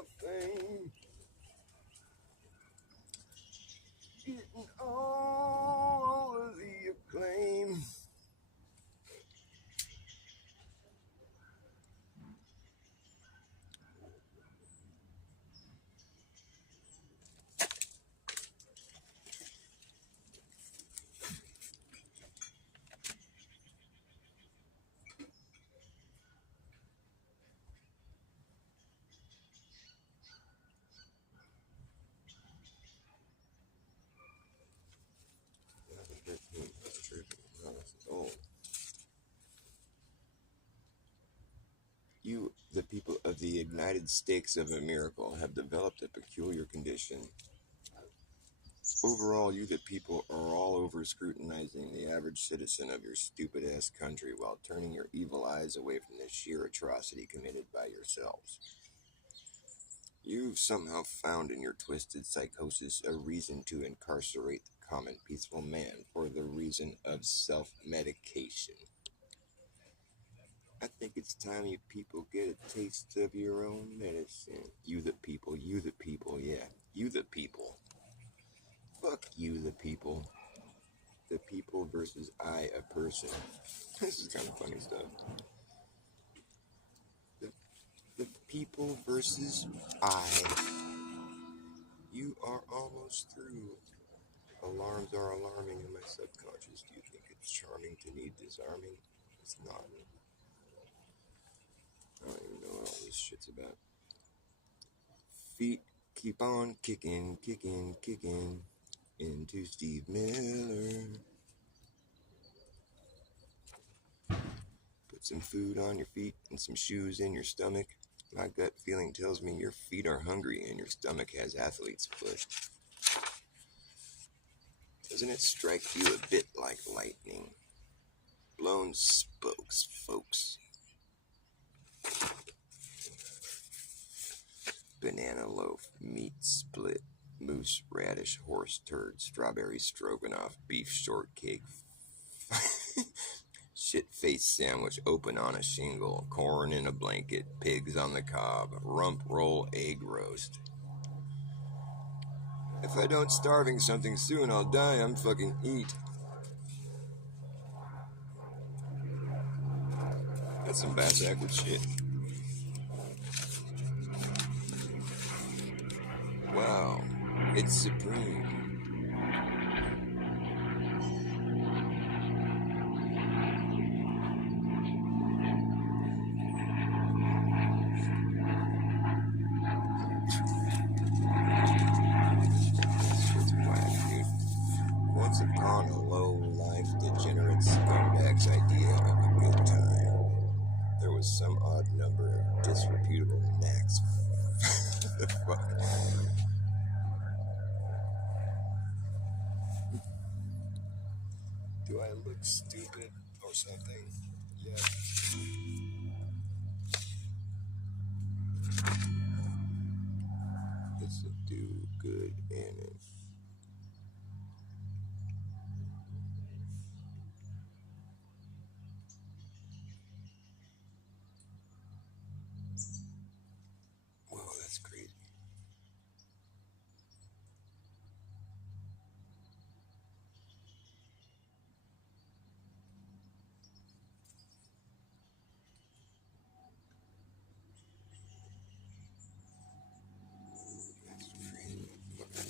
of fame, getting all of the acclaim. You, the people of the United States of America, have developed a peculiar condition. Overall, you, the people, are all over scrutinizing the average citizen of your stupid-ass country while turning your evil eyes away from the sheer atrocity committed by yourselves. You've somehow found in your twisted psychosis a reason to incarcerate the common peaceful man for the reason of self-medication. I think it's time you people get a taste of your own medicine. You the people, yeah. You the people. Fuck you the people. The people versus I, a person. This is kind of funny stuff. The people versus I. You are almost through. Alarms are alarming in my subconscious. Do you think it's charming to need disarming? It's not. I don't even know what all this shit's about. Feet keep on kicking, kicking, kicking into Steve Miller. Put some food on your feet and some shoes in your stomach. My gut feeling tells me your feet are hungry and your stomach has athlete's foot. Doesn't it strike you a bit like lightning? Blown spokes, folks. Banana loaf, meat split, moose radish, horse turd, strawberry stroganoff, beef shortcake, shit-faced sandwich open on a shingle, corn in a blanket, pigs on the cob, rump roll egg roast. If I don't starving something soon, I'll die. I'm fucking eat. That's some bass-backward shit. Wow, it's supreme. Shit's whack, dude. Once upon a low-life, degenerate scumbag's idea of a good time, there was some odd number of disreputable knacks. Fuck. Do I look stupid or something? Yeah. This'll do good in it. Whoa, that's crazy.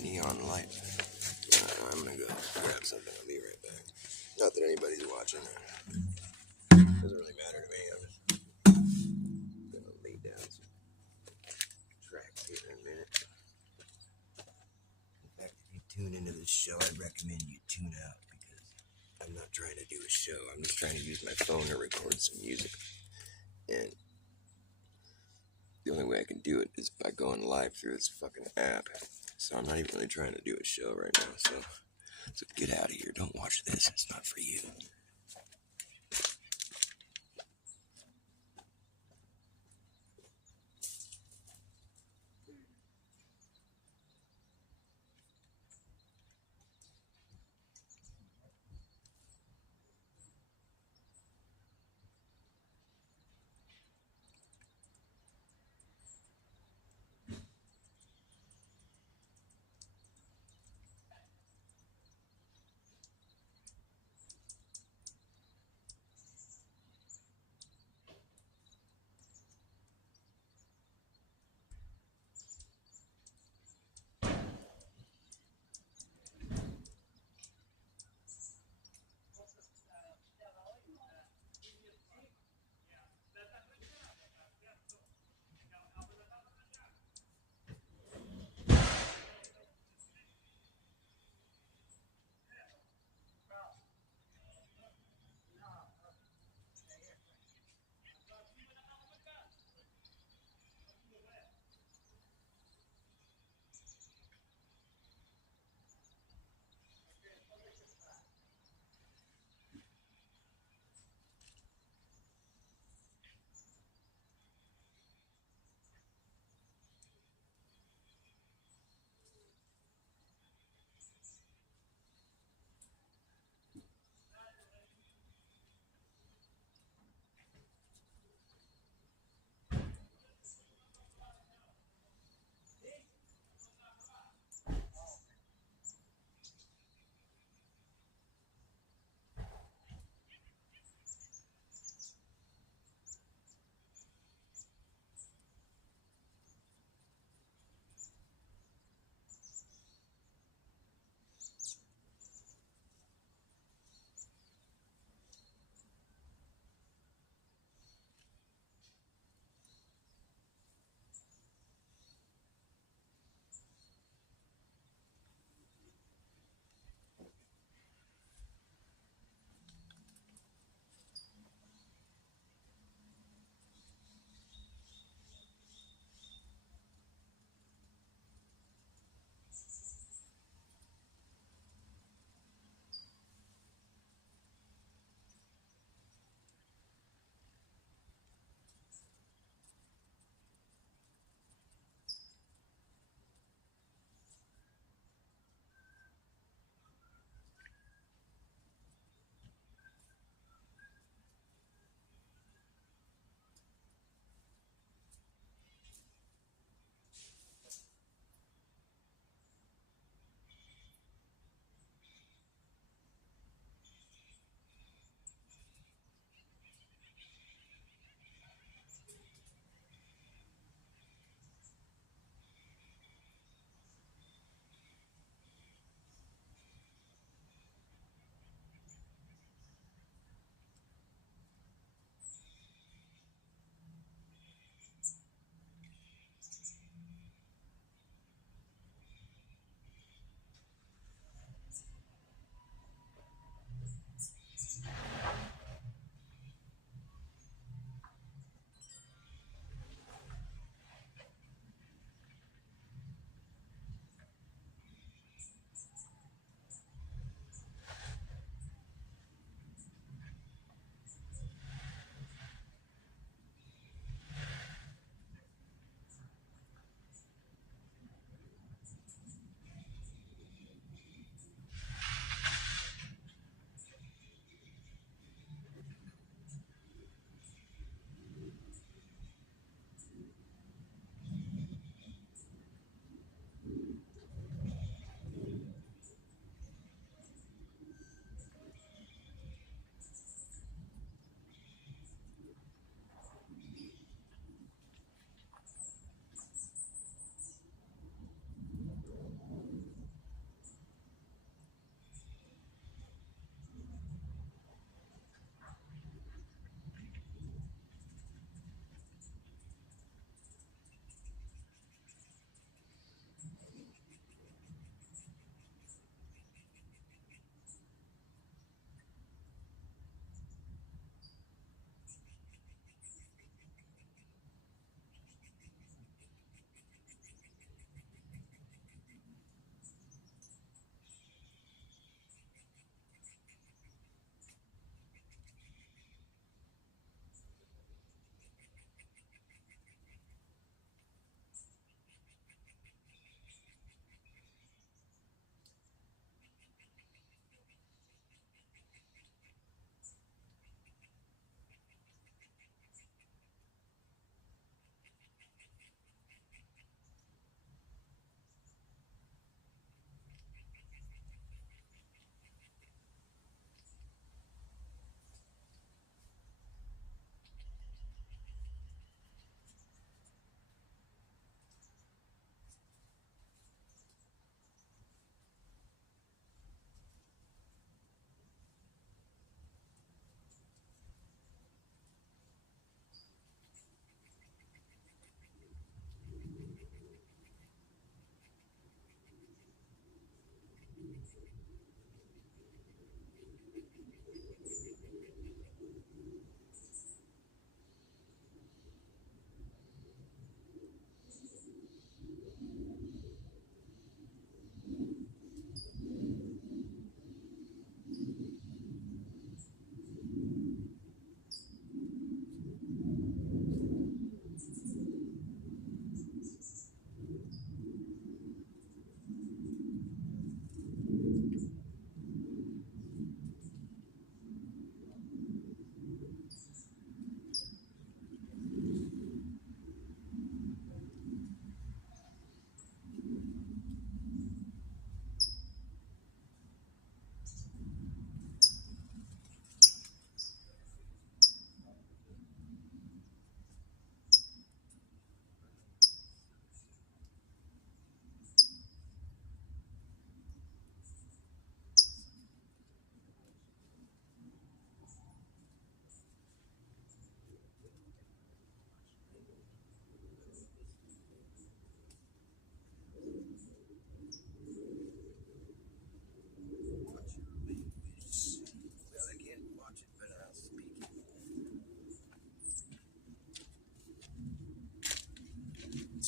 Neon light. I'm gonna go grab something. I'll be right back. Not that anybody's watching. Doesn't really matter to me. I'm just gonna lay down some tracks here in a minute. In fact, if you tune into this show, I'd recommend you tune out because I'm not trying to do a show. I'm just trying to use my phone to record some music. And the only way I can do it is by going live through this fucking app. So I'm not even really trying to do a show right now. So get out of here. Don't watch this. It's not for you.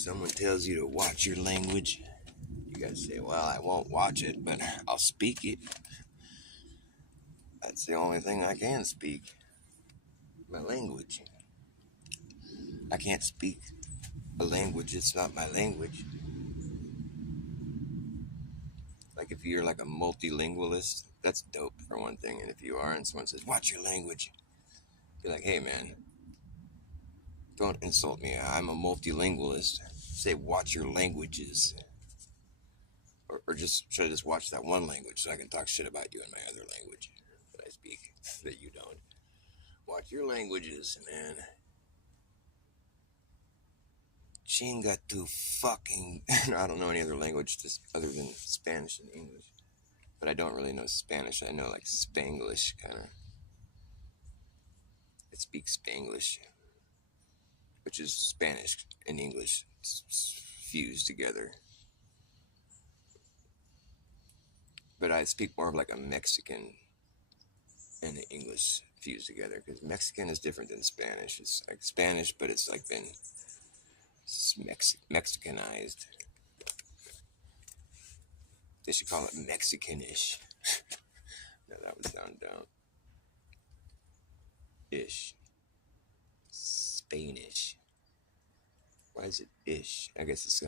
someone tells you to watch your language, you gotta say, well, I won't watch it, but I'll speak it. That's the only thing I can speak. My language. I can't speak a language, it's not my language. Like if you're like a multilingualist, that's dope for one thing. And if you are and someone says, watch your language, be like, hey man, don't insult me. I'm a multilingualist. Say, watch your languages. Or just should I just watch that one language so I can talk shit about you in my other language that I speak that you don't. Watch your languages, man. Chinga tu fucking. I don't know any other language just other than Spanish and English. But I don't really know Spanish. I know like Spanglish, kind of. I speak Spanglish, which is Spanish and English fused together. But I speak more of like a Mexican and English fused together, because Mexican is different than Spanish. It's like Spanish, but it's like been Mexicanized. They should call it Mexicanish. No, that would sound dumb. Ish. Spanish. Why is it ish? I guess it's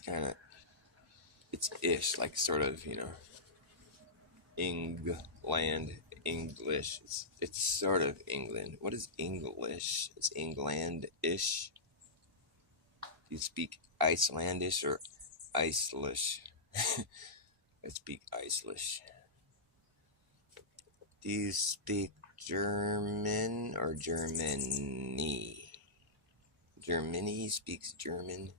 kind of, it's ish, like sort of, you know, England, English. It's sort of England. What is English? It's England-ish. You speak Icelandish or Icelish? I speak Icelish. Do you speak German or Germany? Germany speaks German.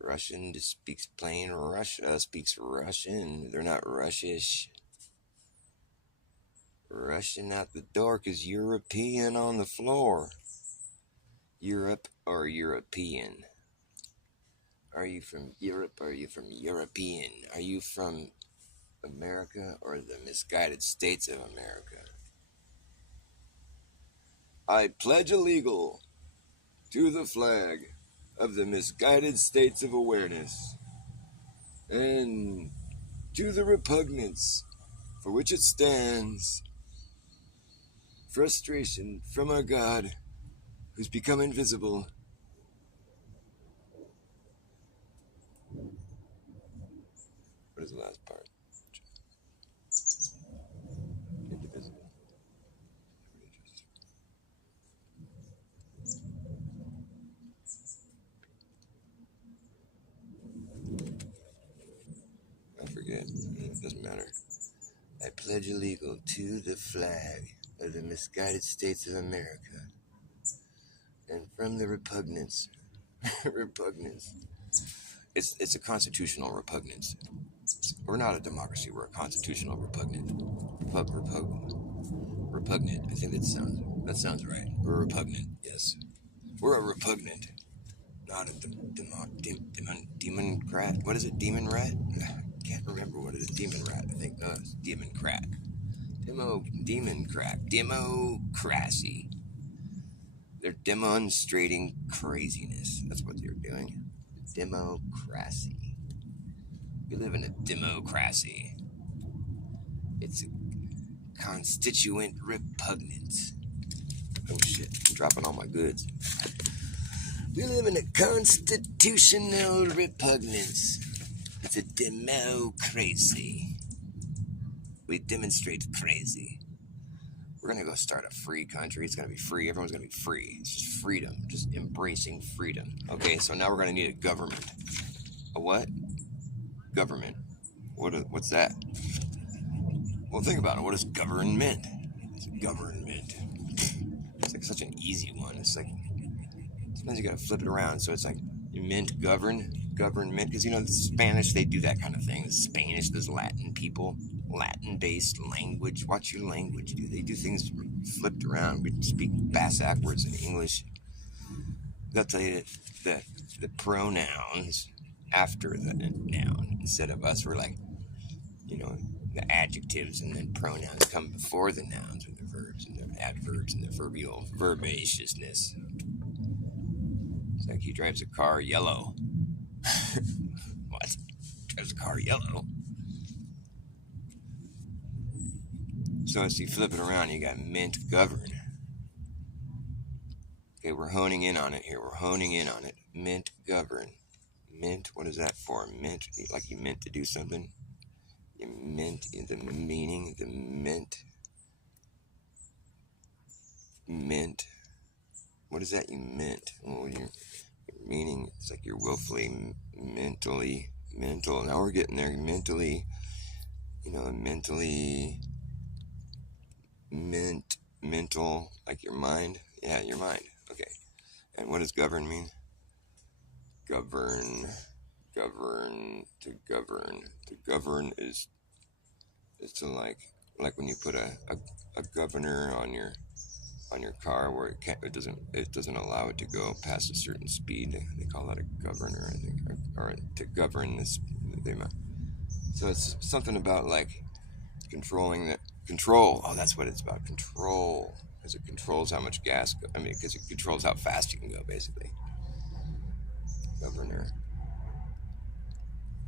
Russian just speaks plain Russia speaks Russian. They're not Russish. Russian out the door because European on the floor. Europe or European? Are you from Europe or are you from European? Are you from America or the misguided states of America? I pledge allegiance to the flag of the misguided states of awareness and to the repugnance for which it stands. Frustration from our God who's become invisible. What is the last part? Indivisible. I forget. It doesn't matter. I pledge allegiance to the flag of the misguided states of America and from the repugnance. Repugnance. It's a constitutional repugnance. We're not a democracy. We're a constitutional repugnant. Repugnant. I think that sounds right. We're repugnant. Yes, we're a repugnant, not a democrat. What is it? Demon rat? I can't remember what it is. Demon rat. I think it's demon crack. Demon crack. Democracy. They're demonstrating craziness. That's what they're doing. Democracy. We live in a democracy. It's a constituent repugnance. Oh shit, I'm dropping all my goods. We live in a constitutional repugnance. It's a democracy. We demonstrate crazy. We're gonna go start a free country. It's gonna be free. Everyone's gonna be free. It's just freedom. Just embracing freedom. Okay, so now we're gonna need a government. A what? Government. What's that? Well, think about it. What is government? It's government. It's like such an easy one. It's like sometimes you gotta flip it around. So it's like government. Because you know the Spanish, they do that kind of thing. The Spanish, those Latin people, Latin-based language. Watch your language, dude. They do things flipped around. We speak backwards in English. They'll tell you that the pronouns after the noun instead of us. We're like, you know, the adjectives and then pronouns come before the nouns or the verbs and the adverbs and the verbal verbaciousness. It's like he drives a car yellow. What? Drives a car yellow? So as you flip it around, you got mint govern. Okay, we're honing in on it here. We're honing in on it. Mint govern. Mint, what is that for? Mint, like you meant to do something? You meant the meaning, the mint. Mint. What is that you meant? Well, your meaning, it's like you're willfully, mentally, mental. Now we're getting there. Mentally, mentally, mental, like your mind. Yeah, your mind. Okay. And what does govern mean? Govern, to govern. To govern is to like when you put a governor on your car where it doesn't allow it to go past a certain speed. They call that a governor, I think, or to govern this. So it's something about like controlling that. Control. Oh, that's what it's about. Control, because it controls how much gas. Because it controls how fast you can go, basically. Governor.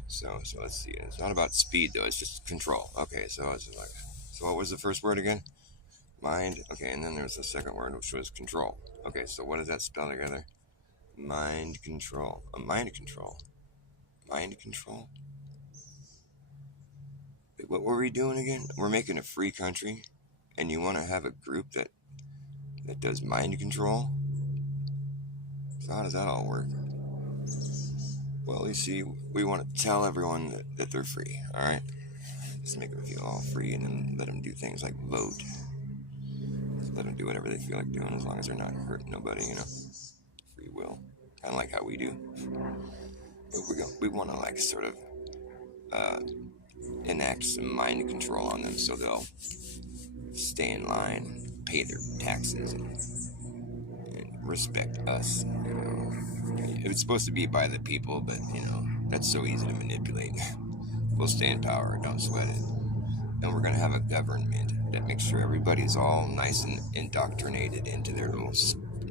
So let's see. It's not about speed though. It's just control. Okay. So it's like. So what was the first word again? Mind. Okay, and then there's the second word, which was control. Okay. So what does that spell together? Mind control. Mind control. Mind control. What were we doing again? We're making a free country, and you want to have a group that does mind control? So how does that all work? Well, you see, we want to tell everyone that they're free, all right? Just make them feel all free, and then let them do things like vote. Just let them do whatever they feel like doing, as long as they're not hurting nobody, Free will, kind of like how we do. But we want to like sort of enact some mind control on them, so they'll stay in line and pay their taxes and respect us. It's supposed to be by the people, but that's so easy to manipulate. We'll stay in power, don't sweat it. And we're going to have a government that makes sure everybody's all nice and indoctrinated into their little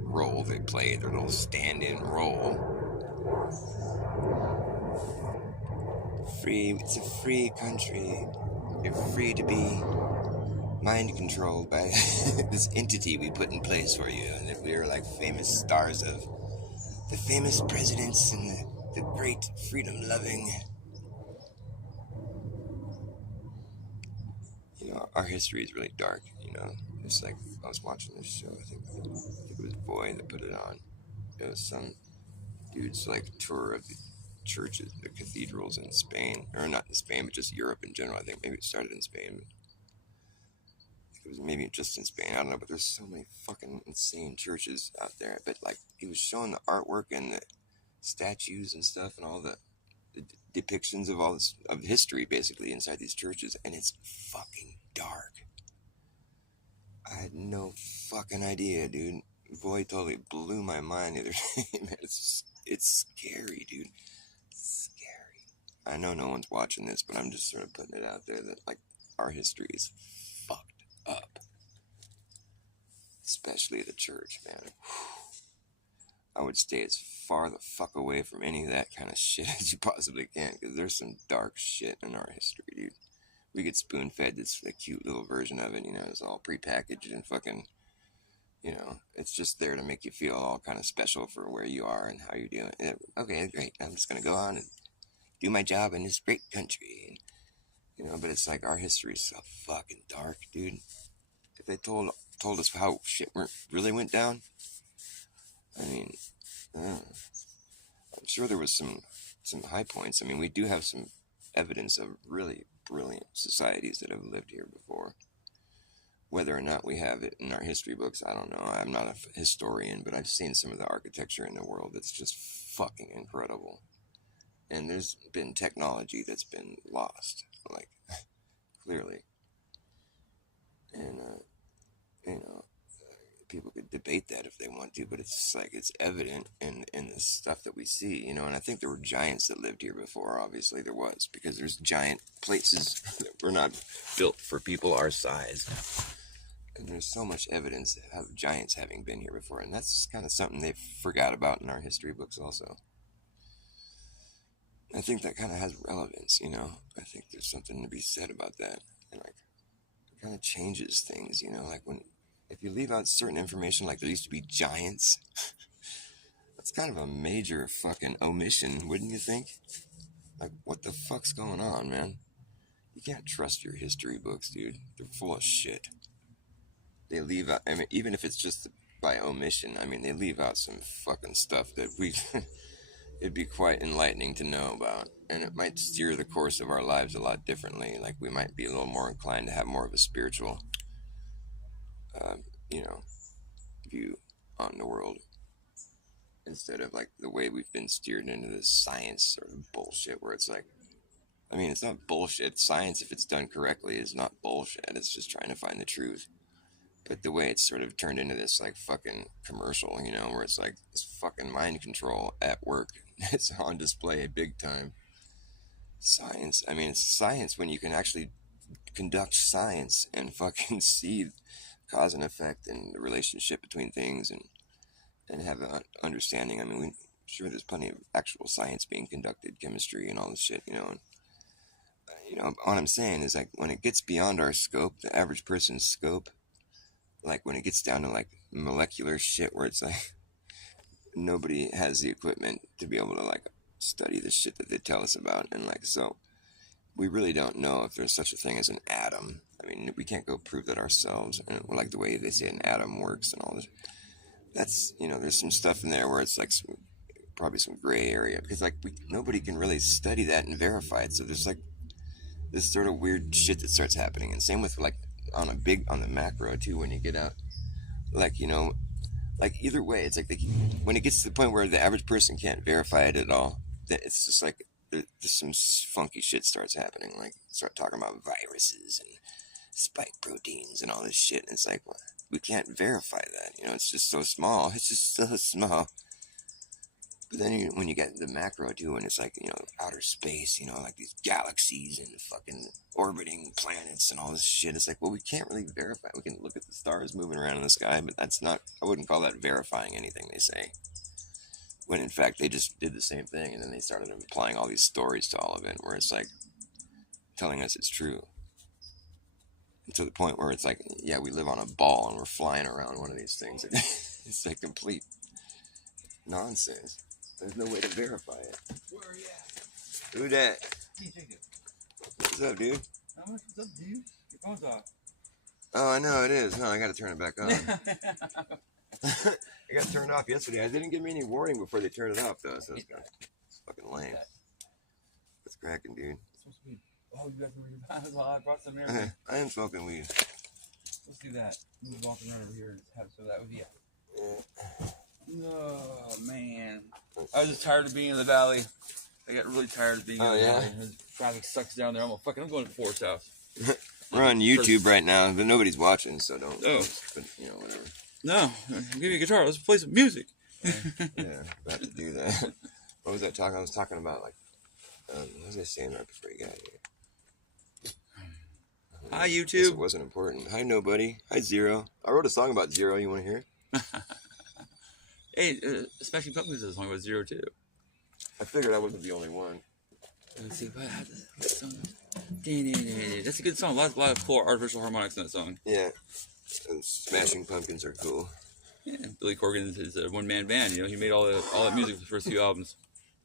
role they play, their little stand-in role. Free, it's a free country. You're free to be mind controlled by this entity we put in place for you. And if we are like famous stars of the famous presidents and the great freedom-loving, our history is really dark. It's like I was watching this show. I think it was Boy that put it on. It was some dude's like tour of the churches, the cathedrals in Spain, or not in Spain, but just Europe in general. I think maybe it started in Spain, but it was maybe just in Spain. I don't know, but there's so many fucking insane churches out there. But like he was showing the artwork and the statues and stuff and all the depictions of all this of history basically inside these churches, and it's fucking dark. I had no fucking idea, dude. Boy totally blew my mind the other day. It's scary, dude. It's scary. I know no one's watching this, but I'm just sort of putting it out there that like our history is fucked up. Especially the church, man. I would stay as far the fuck away from any of that kind of shit as you possibly can, because there's some dark shit in our history, dude. We get spoon-fed this like, cute little version of it, it's all prepackaged and fucking, it's just there to make you feel all kind of special for where you are and how you're doing. Okay, great. I'm just going to go on and do my job in this great country. But it's like our history is so fucking dark, dude. If they told us how shit really went down, I mean, I'm sure there was some high points. I mean, we do have some evidence of really brilliant societies that have lived here before. Whether or not we have it in our history books, I don't know. I'm not a historian, but I've seen some of the architecture in the world that's just fucking incredible. And there's been technology that's been lost, like, clearly. And, people could debate that if they want to, but it's like it's evident in the stuff that we see, and I think there were giants that lived here before. Obviously there was, because there's giant places that were not built for people our size, And there's so much evidence of giants having been here before, and that's kind of something they forgot about in our history books also. I think that kind of has relevance, you know. I think there's something to be said about that, and like, it kind of changes things, you know. Like if you leave out certain information, like there used to be giants, that's kind of a major fucking omission, wouldn't you think? Like, what the fuck's going on, man? You can't trust your history books, dude. They're full of shit. They leave out, I mean, even if it's just by omission, I mean, they leave out some fucking stuff that it'd be quite enlightening to know about. And it might steer the course of our lives a lot differently. Like, we might be a little more inclined to have more of a spiritual, you know, view on the world. Instead of, like, the way we've been steered into this science sort of bullshit where it's like, I mean, it's not bullshit. Science, if it's done correctly, is not bullshit. It's just trying to find the truth. But the way it's sort of turned into this, like, fucking commercial, you know, where it's like this fucking mind control at work. It's on display big time. Science. I mean, it's science when you can actually conduct science and fucking see cause and effect and the relationship between things and have an understanding. I mean, sure, there's plenty of actual science being conducted, chemistry and all this shit, you know. And, you know, what I'm saying is, like, when it gets beyond our scope, the average person's scope, like when it gets down to like molecular shit where it's like nobody has the equipment to be able to like study the shit that they tell us about, and like, so we really don't know if there's such a thing as an atom. I mean, we can't go prove that ourselves, and like the way they say an atom works and all this, that's, you know, there's some stuff in there where it's like probably some gray area, because like nobody can really study that and verify it. So there's like this sort of weird shit that starts happening. And same with like on the macro too, when you get out, like, you know, like either way, it's like when it gets to the point where the average person can't verify it at all, that it's just like there's some funky shit starts happening. Like, start talking about viruses and spike proteins and all this shit, and it's like, well, we can't verify that, you know. It's just so small. It's just so small. But then when you get the macro too, and it's like, you know, outer space, you know, like these galaxies and fucking orbiting planets and all this shit, it's like, well, we can't really verify. We can look at the stars moving around in the sky, but that's not, I wouldn't call that verifying anything they say. When in fact they just did the same thing, and then they started applying all these stories to all of it, where it's like telling us it's true. And to the point where it's like, yeah, we live on a ball and we're flying around one of these things. It's like complete nonsense. There's no way to verify it. Where are you at? Who that? Hey, Jacob. What's up, dude? How much is up, dude? Your phone's off. Oh, I know it is. No, I gotta turn it back on. I got turned off yesterday. They didn't give me any warning before they turned it off, though, so it's fucking lame. What's cracking, dude? It's supposed to be. Oh, you got some reading. I brought some here. I am smoking weed. Let's do that. Move walking around over here and have some of that with you. Yeah. Oh, man. I was just tired of being in the valley. I got really tired of being in the valley. The traffic sucks down there. I'm going to Forest House. We're on YouTube right now, but nobody's watching, so don't. Oh. But, you know, whatever. No, I'll give you a guitar. Let's play some music. Yeah, about to do that. What was I talking? I was talking about, like, what was I saying right before you got here? Hi, YouTube. It wasn't important. Hi, nobody. Hi, Zero. I wrote a song about Zero. You want to hear it? Hey, Smashing Pumpkins is a song about Zero, too. I figured I wasn't the only one. Let's see what song. That's a good song. A lot of cool artificial harmonics in that song. Yeah. And Smashing Pumpkins are cool. Yeah, Billy Corgan is a one-man band. You know, he made all that music for the first few albums.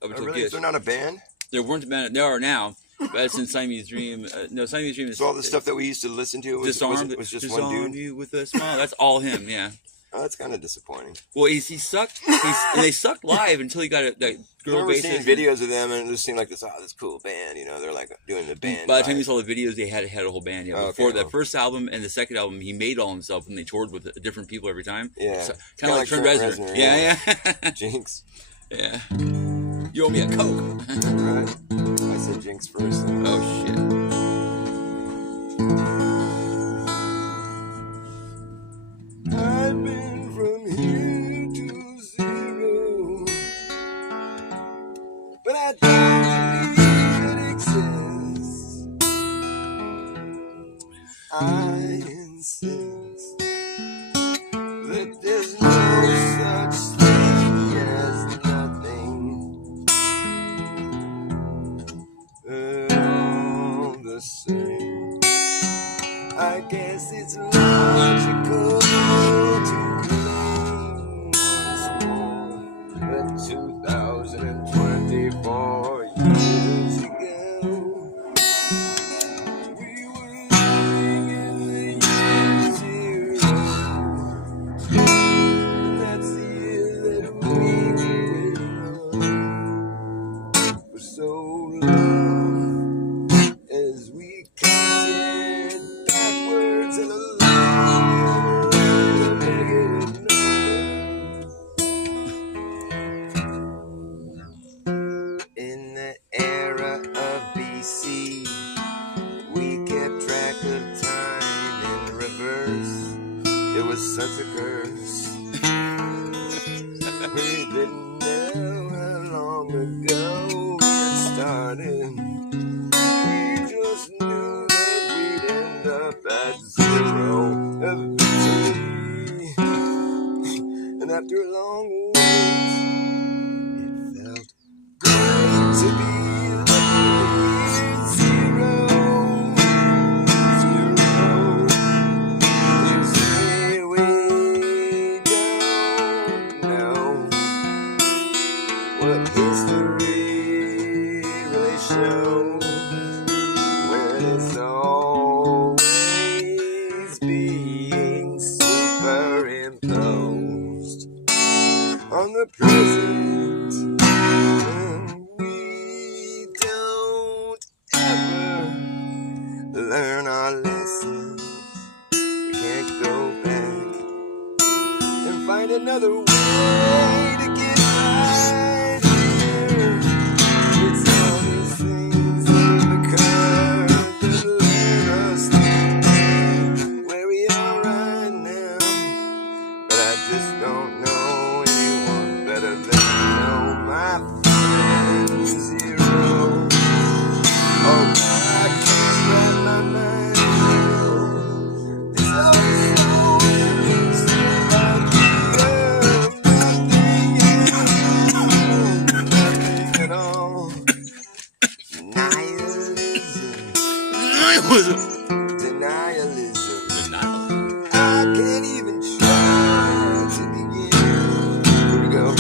Up until really? They're not a band? They weren't a band. They are now. But it's in Siamese Dream. No, Siamese Dream is... So all the stuff that we used to listen to was just one dude? You with a smile. That's all him, yeah. Oh, that's kind of disappointing. Well, he sucked. And they sucked live until he got that girl bassist. I remember seeing videos of them, and it just seemed like this cool band. You know, they're like doing the band. By the time you saw the videos, they had a whole band. Yeah, before that first album and the second album, he made all himself, and they toured with different people every time. Yeah, so, kind of like Trent Reznor. Yeah. Jinx. Yeah. You owe me a Coke. Right. I said Jinx first. Oh shit. I've been from here to zero, but I don't believe it exists. I insist. curse. We didn't know how long ago we had started. We just knew that we'd end up at zero eventually. And after a long wait, it felt good to be literally zero. You say we don't know what history really shows when it's always being superimposed on the present. And we don't ever learn our lessons. We can't go back and find another way to get right here. It's all these things that have occurred that led us to where we are right now. But I just don't know anyone better than I know my friend Zero. Oh, I can't wrap my mind around this old soul still like nothing at all. Denialism. I can't even try to begin. Here we go.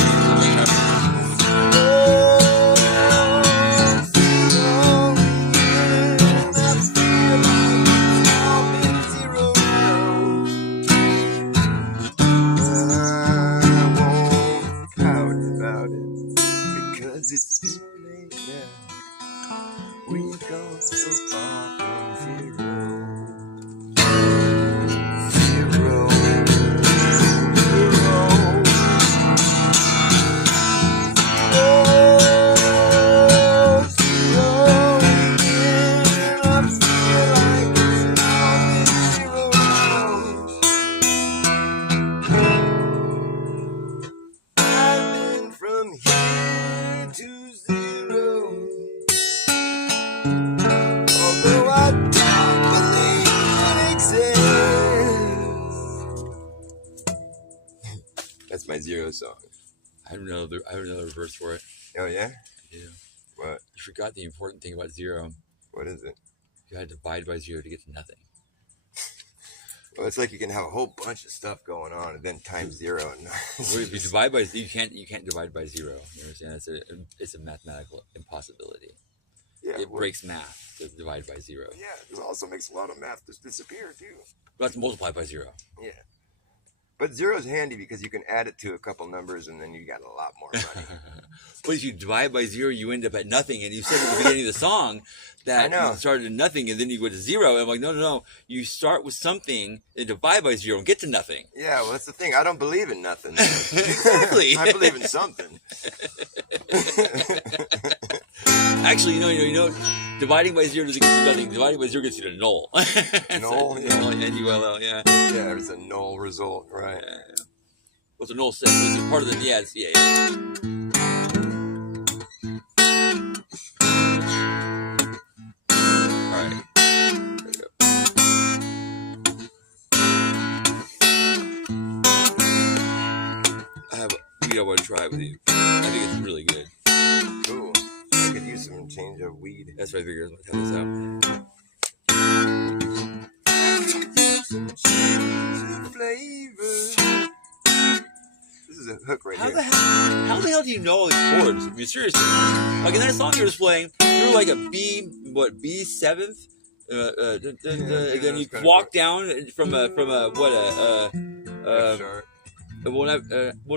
It's too late now. We've gone so far from zero. Zero. Zero. Zero. Again. I feel like it's all been zero now. I've been from here to zero. Although I don't believe it exists. That's my Zero song. I have another verse for it. Oh yeah? Yeah. What? You forgot the important thing about zero. What is it? You gotta divide by zero to get to nothing. Well, it's like you can have a whole bunch of stuff going on and then times zero. And Well, if you divide by you can't divide by zero. You understand? It's a mathematical impossibility. yeah, It well, breaks math to divide by zero. yeah, it also makes a lot of math just disappear too. You have to multiply by zero. Yeah. But zero's handy because you can add it to a couple numbers and then you got a lot more money. But if you divide by zero, you end up at nothing. And you said at the beginning of the song that I know. you started at nothing and then you go to zero. And I'm like, no. You start with something and divide by zero and get to nothing. Yeah, well, that's the thing. I don't believe in nothing. Exactly. I believe in something. Actually, you know, dividing by zero doesn't get you nothing. Dividing by zero gets you to null. Null? Yeah. N-U-L-L, yeah. Yeah, there's a null result, right? Yeah. What's a null set? It's part of the, yeah. All right. There we go. I have a weed I want to try with you. I think it's really good. Cool. I could use some change of weed. That's what I figured I was going to try this out. Some change of flavor. This is a hook right How here. the hell do you know all these chords? I mean, seriously. Like in that song you were just playing, you were like a B seventh? And then you walk down from a F sharp. well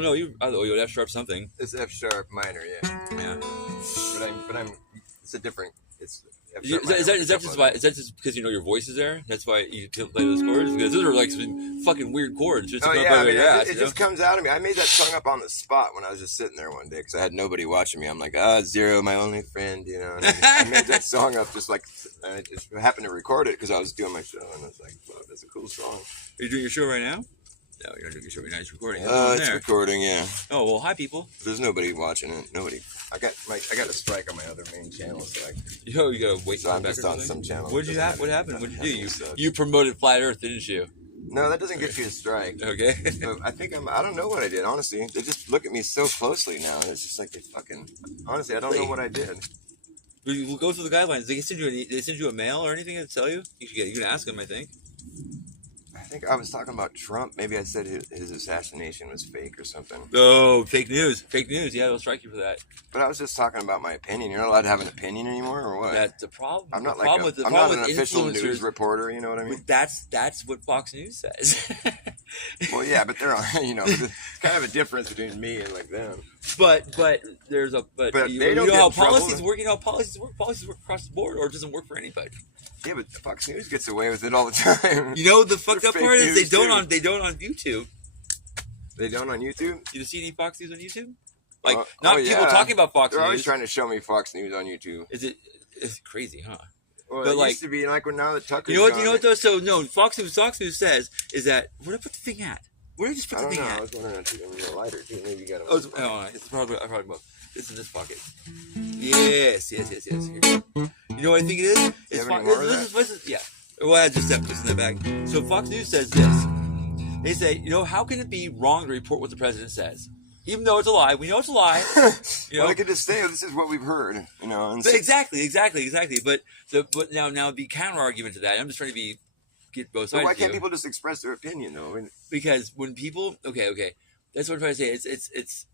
no, you F sharp something. It's F sharp minor, yeah. Yeah. But I'm. It's a different. It's. F Is sharp minor with a that couple of- just because you know your voice is there? That's why you can play those chords? Because those are like some fucking weird chords. Just Oh to come yeah, up I out of mean, your ass, it just comes out of me. I made that song up on the spot when I was just sitting there one day because I had nobody watching me. I'm like, Zero, my only friend, you know. And I made that song up just like I just happened to record it because I was doing my show and I was like, wow, that's a cool song. Are you doing your show right now? No, you're not doing a show right now. It's recording. It's It's there. recording, yeah. Oh well, hi people. There's nobody watching it. Nobody. I got a strike on my other main channel, so You gotta wait. I'm back just or on something? some channel. What did you have? What happened? What did you do? You You promoted Flat Earth, didn't you? No, that doesn't get you a strike. Okay. But I think I don't know what I did, honestly. They just look at me so closely now. It's just like they fucking. Honestly, I don't know what I did. We'll go through the guidelines. They send you a mail or anything to tell you? You can ask them, I think. I think I was talking about Trump. Maybe I said his assassination was fake or something. Oh, fake news. Fake news. Yeah, they'll strike you for that. But I was just talking about my opinion. You're not allowed to have an opinion anymore, or what? That's the problem. I'm not the like problem I'm not an with official influencers- news reporter. You know what I mean? That's what Fox News says. Well, yeah, but there are, there's kind of a difference between me and like them. But there's a But you, they you don't know get how in trouble. policies work. You know how policies work. Policies work across the board, or it doesn't work for anybody. Yeah, but Fox News gets away with it all the time. You know the fucked up Fake part is news, too. they don't on YouTube. They don't on YouTube? You see any Fox News on YouTube? Like Oh, not oh, people yeah. talking about Fox They're always News. trying to show me Fox News on YouTube. It's crazy, huh? Well, But it like- used to be like when now that Tucker's You know what? gone, You know what though? So no, Fox News says is that where did I put the thing at? Where did I just put I the don't thing know. I at? was wondering if you got a lighter too. Maybe you got Oh, a. it's probably both. It's in this pocket. Yes. Here. You know what I think it is? You It's have Fox. any more of This is yeah. Well, I just have this in the bag. So Fox News says this. They say, how can it be wrong to report what the president says? Even though it's a lie, we know it's a lie. Well, I could just say this is what we've heard. And But exactly. But now the counter argument to that, I'm just trying to get both sides. But why of can't you. people just express their opinion though? I mean, Because when people, okay, that's what I'm trying to say. It's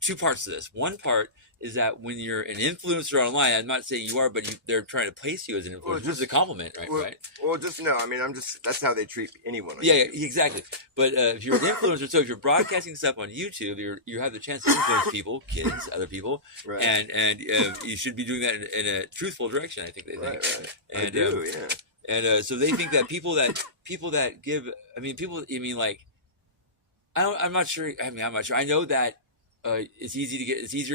two parts to this. One part is that when you're an influencer online, I'm not saying you are, but they're trying to place you as an influencer. Well, Which is a compliment, right? Right? Well, just no. I mean, that's how they treat anyone. on Yeah, YouTube. exactly. But if you're an influencer, so if you're broadcasting stuff on YouTube, you have the chance to influence people, kids, other people, Right. and you should be doing that in a truthful direction. I think they think. Right. And, I do. Yeah. And so they think that people that give, like, I'm not sure. I know that it's easier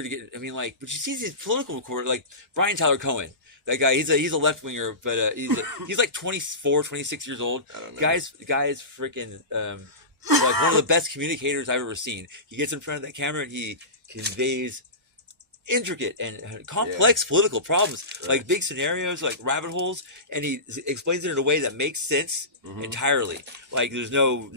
to get. But you see these political reporters like Brian Tyler Cohen. That guy, he's a left winger, but he's like 24, 26 years old. I don't know. Guy's freaking like one of the best communicators I've ever seen. He gets in front of that camera and he conveys intricate and complex political problems, like big scenarios, like rabbit holes, and he explains it in a way that makes sense entirely. Like there's no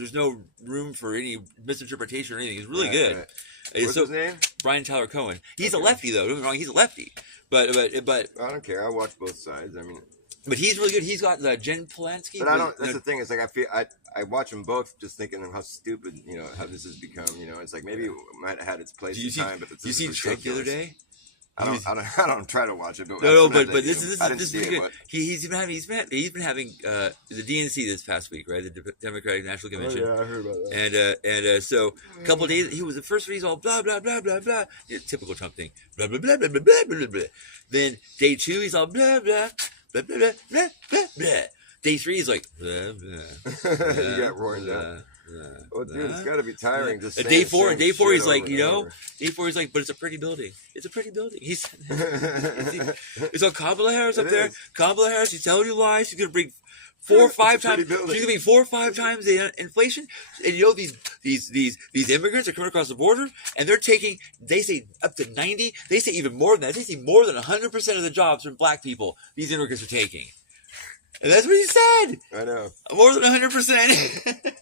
room for any misinterpretation or anything. He's really good. Right. What's his name? Brian Tyler Cohen. He's a lefty though. Don't get me wrong. He's a lefty, but I don't care. I watch both sides. I mean, but he's really good. He's got Jen Polanski. but I don't. That's the thing. It's like I watch them both, just thinking of how stupid how this has become. It's like maybe it might have had its place in time, but this you is see Trump the other ridiculous. day? I don't try to watch it, but But this is is pretty good. He's been having the DNC this past week, right? The Democratic National Convention. Oh, yeah, I heard about that. And so a couple of days he was the first he's all blah blah blah blah blah, typical Trump thing, blah blah blah blah blah blah blah blah. Then day 2 he's all blah blah blah blah blah blah blah blah. Day 3 he's like blah blah. You got roaring down. Oh, dude, it's got to be tiring. Just Day four he's like, over. Day 4 he's like, but it's a pretty building. It's a pretty building. He's it's on Kamala Harris up there. Kamala Harris, she's telling you lies. She's gonna bring 4 or 5 times. She's gonna be 4 or 5 times the inflation. And these immigrants are coming across the border, and they're taking. They say up to 90. They say even more than that. They say more than 100% of the jobs from black people. These immigrants are taking. And that's what he said. I know. More than 100%.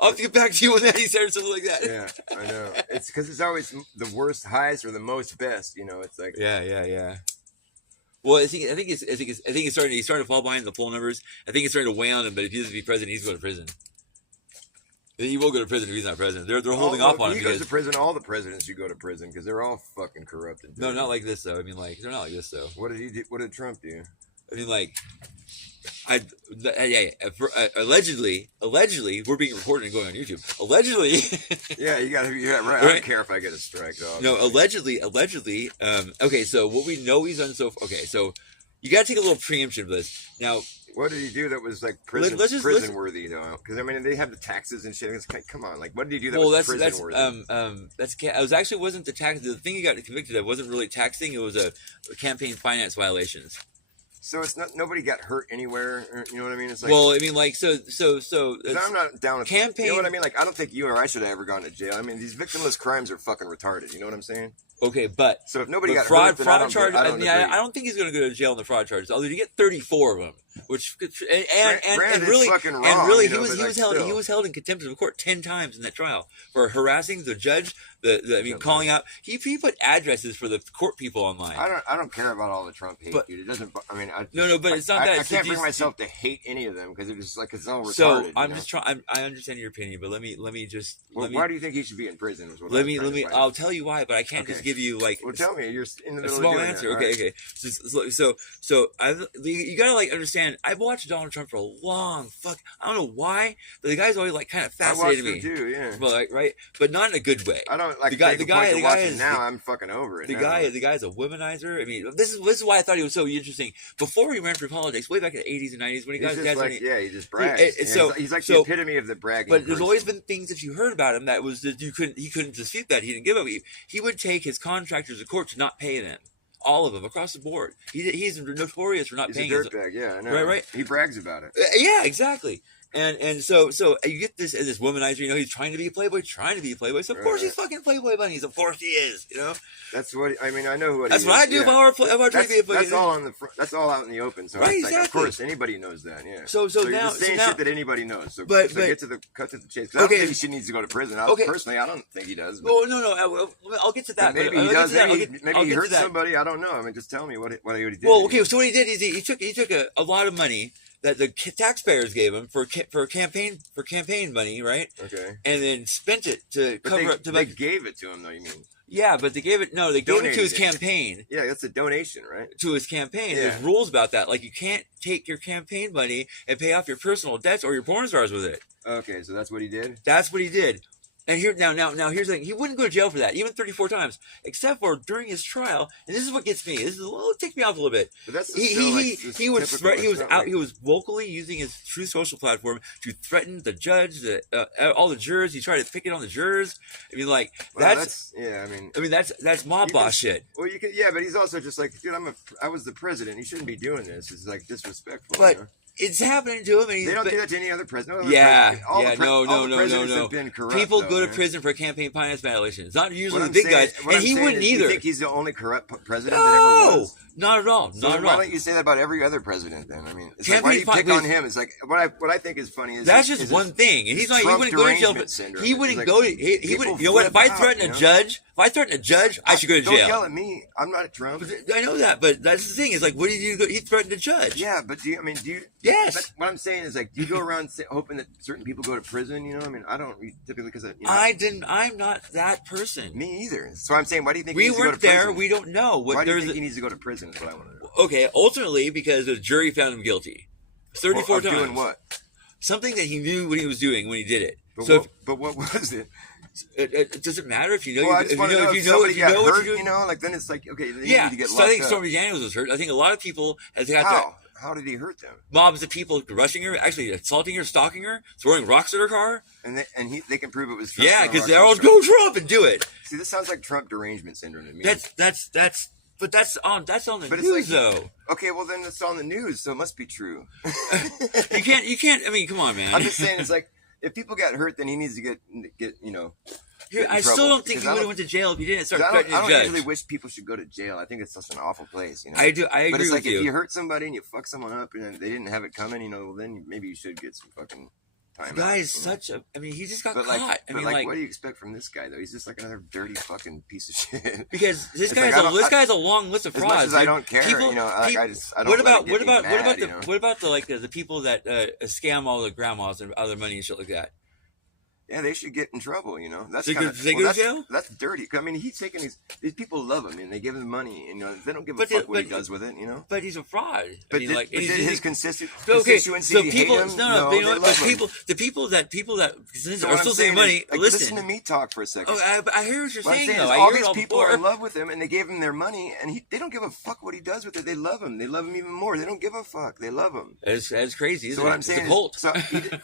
I'll have to get back to you when he said something like that. Yeah, I know. It's because it's always the worst highest or the most best. It's like Yeah. Well, I think he's starting to fall behind the poll numbers. I think it's starting to weigh on him. But if he doesn't be president, he's going to prison. He will go to prison if he's not president. They're holding off on him. He goes to prison. All the presidents should go to prison because they're all fucking corrupted. No, not like this though. They're not like this though. What did he do? What did Trump do? Allegedly, we're being recorded and going on YouTube. Allegedly, Yeah, you got right. I don't care if I get a strike, dog. no, allegedly. Okay, so what we know he's done so you got to take a little preemption of this. Now, what did he do that was like prison worthy though? Because they have the taxes and shit. It's like, come on, like what did he do that was prison worthy? Wasn't the tax. The thing he got convicted of wasn't really taxing. It was a campaign finance violations. So it's not, nobody got hurt anywhere, or, you know what I mean? It's like, well, I mean, like, so I'm not down with campaign. You know what I mean? Like, I don't think you or I should have ever gone to jail. I mean, these victimless crimes are fucking retarded. You know what I'm saying? Okay, but so if nobody got fraud hurt, then I charge. don't I don't think he's going to go to jail on the fraud charges. Although you get 34 of them, which and really he was held in contempt of court 10 times in that trial for harassing the judge. Calling out. He put addresses for the court people online. I don't care about all the Trump hate, dude. It doesn't. I mean, no, but it's not that. I can't bring myself to hate any of them because it's just like it's all retarded. So I'm just trying. I understand your opinion, but let me just. Why do you think he should be in prison? Let me. I'll tell you why, but I can't just give you like. Well, tell me. You're in the middle a small of doing answer. That. Okay. So you gotta like understand. I've watched Donald Trump for a long I don't know why, but the guy's always like kind of fascinated me. Too, yeah. But like, right, but not in a good way. I don't like the guy is now. I'm fucking over it. The guy's a womanizer. I mean, this is why I thought he was so interesting. Before he ran for politics, way back in the 80s and 90s, when he he just brags. He's like the epitome of the bragging. But there's always been things that you heard about him that was that he couldn't dispute that he didn't give up. He would take his contractors to court to not pay them. All of them across the board. He's notorious for not paying. He's a dirtbag. Yeah, I know. Right. He brags about it. Yeah, exactly. And so you get this womanizer, you know, he's trying to be a playboy. So of course he's fucking playboy bunnies. Of course he is, you know. That's what I mean. I know what. That's what I do if I were trying to be a playboy. That's all on the front. That's all out in the open. So right, exactly. Of course anybody knows that. Yeah. So now saying shit that anybody knows. So but get to the cut to the chase. I don't think he needs to go to prison. Personally, I don't think he does. Well, no. I'll get to that. Maybe he does. Maybe he hurt somebody. I don't know. I mean, just tell me what he did. Well, okay. So what he did is he took a lot of money that the taxpayers gave him for campaign money, right? Okay. And then spent it to cover up. They gave it to him, though. You mean? Yeah, but they gave it. No, they gave it to his campaign. Yeah, that's a donation, right? To his campaign. Yeah. There's rules about that. Like you can't take your campaign money and pay off your personal debts or your porn stars with it. Okay, so that's what he did. That's what he did. And here now here's the thing. He wouldn't go to jail for that, even 34 times, except for during his trial. And this is what gets me. This is take me off a little bit. But that's he was vocally using his True Social platform to threaten the judge, all the jurors. He tried to pick it on the jurors. I mean, like that's mob boss shit. Well, you can but he's also just like, dude, I was the president. He shouldn't be doing this. It's like disrespectful. But you know? It's happening to him. And they don't do that to any other president. No. No. People go to prison for campaign finance violations. It's not usually the big guys, and he wouldn't either. You think he's the only corrupt president that ever was? Not at all. Why don't you say that about every other president then? I mean, it's like, why do you pick on him? It's like what I think is funny is that's just one thing, and he's like he wouldn't go to jail. He wouldn't go to. He would. You know what? If I threaten a judge, I should go to jail. Don't yell at me. I'm not a Trump. I know that, but that's the thing. Is like, what did you go? He threatened a judge. Yeah, but do you? Yes. What I'm saying is like, do you go around hoping that certain people go to prison? You know, I mean, I don't typically because I'm not that person. Me either. So I'm saying, why do you think we weren't there? We don't know. Why do you think he needs to go to prison? Is what I want to know. Okay, ultimately because the jury found him guilty 34 times. Doing what? Something that he knew what he was doing when he did it. But what was it? It doesn't matter if you know. Well, if you know what you're doing. You know, like then it's like okay. Then you need to get locked so I think up. Stormy Daniels was hurt. I think a lot of people has got How did he hurt them? Mobs of people rushing her, actually assaulting her, stalking her, throwing rocks at her car. And they can prove it was Trump. Yeah, because they're all go Trump and do it. See, this sounds like Trump derangement syndrome to me. But that's on the news though. Okay, well then it's on the news, so it must be true. You can't. I mean, come on, man. I'm just saying, it's like if people got hurt, then he needs to get you know. I still don't think he would have went to jail if he didn't start threatening a judge. I don't usually wish people should go to jail. I think it's such an awful place, you know. I agree with you. But it's like if you hurt somebody and you fuck someone up and they didn't have it coming, you know, well, then maybe you should get some fucking time. The guy is such a. I mean, he just got caught. I mean, what do you expect from this guy though? He's just like another dirty fucking piece of shit. Because this guy's a long list of frauds. As much as I don't care, you know, I don't. What about the people that scam all the grandmas and other money and shit like that? Yeah, they should get in trouble, you know. That's go to jail? That's dirty. I mean, he's taking these people love him and they give him money, and you know, they don't give a fuck what he does with it, you know. But he's a fraud. But did his constituency so people, hate him? The people that are still saving money. Listen to me talk for a second. Oh, I hear what you're saying. Though. All these people are in love with him, and they gave him their money, and they don't give a fuck what he does with it. They love him. They love him even more. They don't give a fuck. They love him. That's crazy. So what I'm saying is,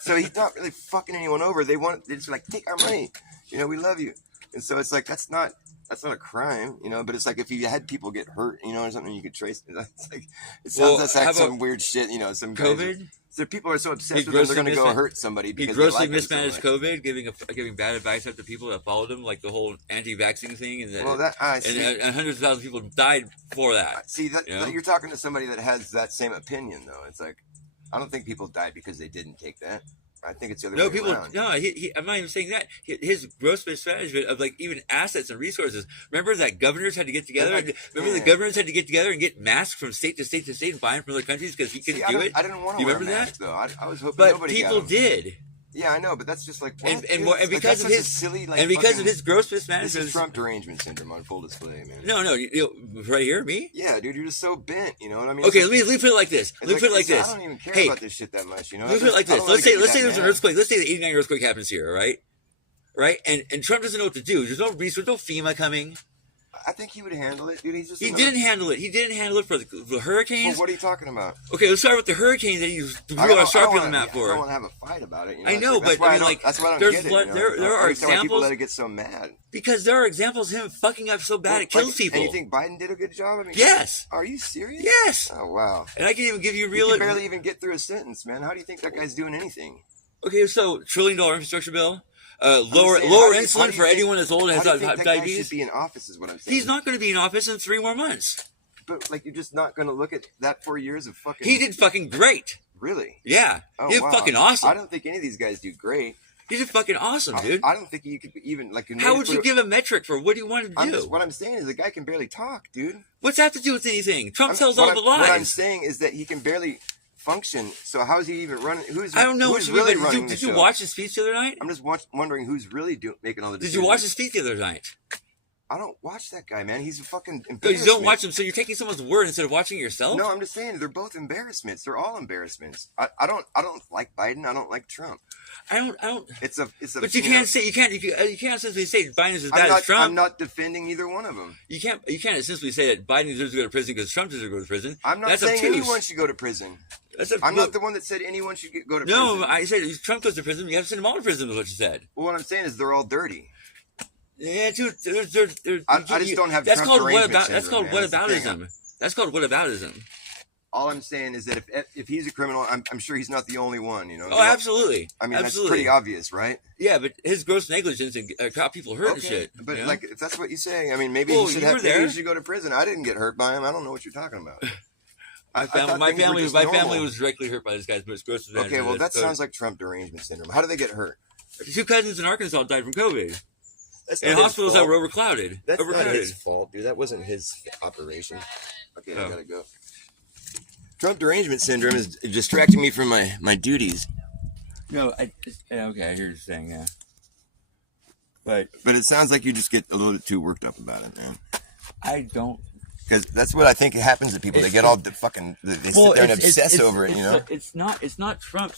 so he's not really fucking anyone over. They just like take our money. You know, we love you. And so it's like, that's not that's not a crime, you know. But it's like if you had people get hurt, you know, or something, you could trace it. It's like it sounds that's like some weird shit, you know. Some COVID. So people are so obsessed with them, they're going to go hurt somebody because he grossly they like mismanaged COVID, giving bad advice to people that followed him, like the whole anti-vaccine thing, and and hundreds of thousands of people died for that. See, you're talking to somebody that has that same opinion, though. It's like I don't think people died because they didn't take that. I think it's the other way around. No, I'm not even saying that. His gross mismanagement of like even assets and resources. Remember that governors had to get together. The governors had to get together and get masks from state to state to state and buy them from other countries because he couldn't do it. I didn't want to wear masks, though. I was hoping nobody got them. But people did. Yeah, I know, but that's just like and because of his silly, like, because of his gross mismanagement. This is Trump derangement syndrome on full display, man. No, right here, me. Yeah, dude, you're just so bent. You know what I mean? Okay, let me put it like this. Let me put it like this. I don't even care about this shit that much. You know? Let me put it like this. Let's say there's an earthquake. Let's say the '89 earthquake happens here, right? Right, and Trump doesn't know what to do. There's no resource, no FEMA coming. I think he would handle it, dude. He didn't handle it. He didn't handle it for the hurricanes. Well, what are you talking about? Okay, let's start with the hurricanes that he drew a Sharpie on the map for. I don't want to have a fight about it. You know? I know, but I mean, like, that's why I don't get it. You know? There are examples. People that get so mad because there are examples of him fucking up so bad it kills people. And you think Biden did a good job? I mean, yes. Are you serious? Yes. Oh wow. And I can even give you real. You can barely even get through a sentence, man. How do you think that guy's doing anything? Okay, so $1 trillion infrastructure bill. Lower insulin for anyone that's old and has diabetes. That guy should be in office, is what I'm saying. He's not going to be in office in 3 more months. But like, you're just not going to look at that 4 years of fucking. He did fucking great. Really? Yeah. Oh, he did fucking awesome. I don't think any of these guys do great. He did fucking awesome, dude. I don't think you could even like. How would you give a metric for what he wanted to do? What I'm saying is the guy can barely talk, dude. What's that to do with anything? Trump tells all the lies. What I'm saying is that he can barely function. So how is he even running? I don't know. Who's really running the show? Did you watch his speech the other night? I'm just wondering who's really making all the decisions. Did you watch his speech the other night? I don't watch that guy, man. He's a fucking embarrassment. No, you don't watch him, so you're taking someone's word instead of watching it yourself? No, I'm just saying they're both embarrassments. They're all embarrassments. I don't like Biden. I don't like Trump. I don't. It's a. But you can't simply say Biden is as bad as Trump. I'm not defending either one of them. You can't simply say that Biden deserves to go to prison because Trump deserves to go to prison. I'm not saying anyone should go to prison. I'm not the one that said anyone should go to prison. No, I said if Trump goes to prison, you have to send them all to prison. Is what you said. Well, what I'm saying is they're all dirty. Yeah, dude. I just don't have. That's called whataboutism. That's called whataboutism. All I'm saying is that if he's a criminal, I'm sure he's not the only one. You know. Oh, absolutely. I mean, that's pretty obvious, right? Yeah, but his gross negligence and got people hurt and shit. But like, if that's what you say, I mean, maybe he should go to prison. I didn't get hurt by him. I don't know what you're talking about. My family was directly hurt by this guy's gross negligence. Okay, well, that sounds like Trump derangement syndrome. How do they get hurt? 2 cousins in Arkansas died from COVID. In hospitals that were overcrowded. That's not his fault, dude. That wasn't his operation. Okay, I gotta go. Trump derangement syndrome is distracting me from my duties. No, okay, I hear you saying, yeah. But it sounds like you just get a little bit too worked up about it, man. I don't. Because that's what I think happens to people. They get all they sit there and obsess over it, you know? It's not Trump.